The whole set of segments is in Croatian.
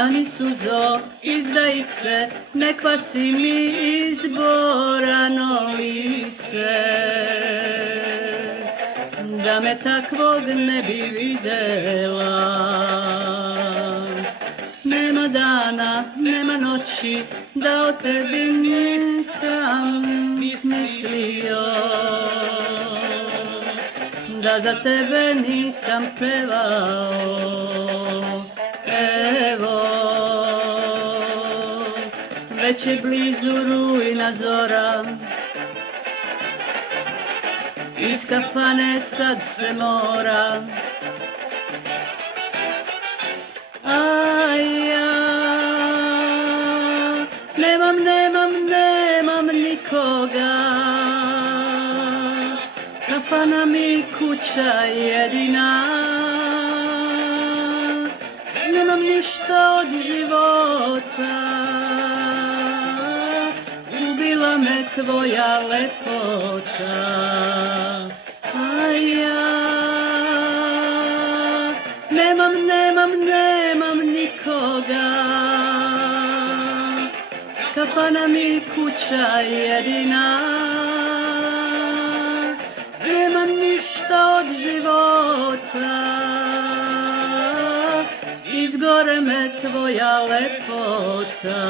Stani suzo, izdajice, ne kvasi mi izborano lice. Da me takvog ne bi videla. Nema dana, nema noći, da o tebi nisam mislio. Da za tebe nisam pevao. Evo, već je blizu rujna zora, iz kafane sad se mora. A ja nemam nikoga, kafana mi kuća jedina. Nemam ništa od života, ubila me tvoja lepota. A ja nemam nikoga, kafana mi kuća jedina. Nemam ništa od života, izgore me tvoja lepota.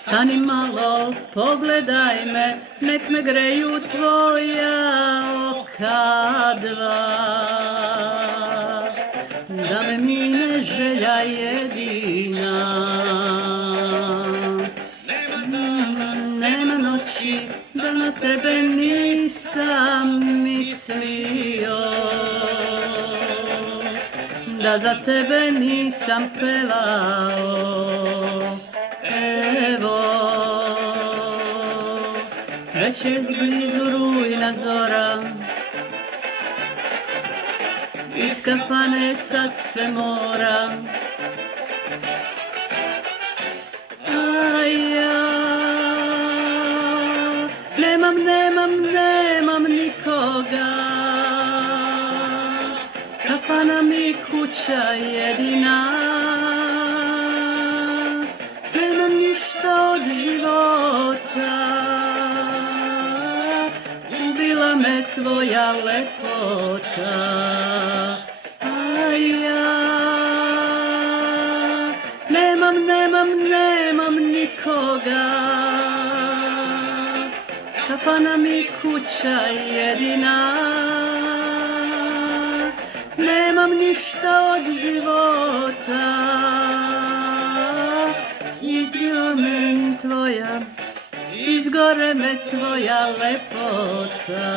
Stani malo, pogledaj me, nek me greju tvoja oka dva. Da me mine želja jedina. Nema noći, da na tebe nisam mislio. Da za tebe nisam pevao. Evo, već je blizu rujna zora, iz kafane sad se mora. A ja nemam nikoga, kafana mi kuća jedina. Ništa od života, ubila me tvoja lepota. A ja nemam nikoga, kafana mi kuća jedina. Nemam ništa od života, izgore me tvoja lepota.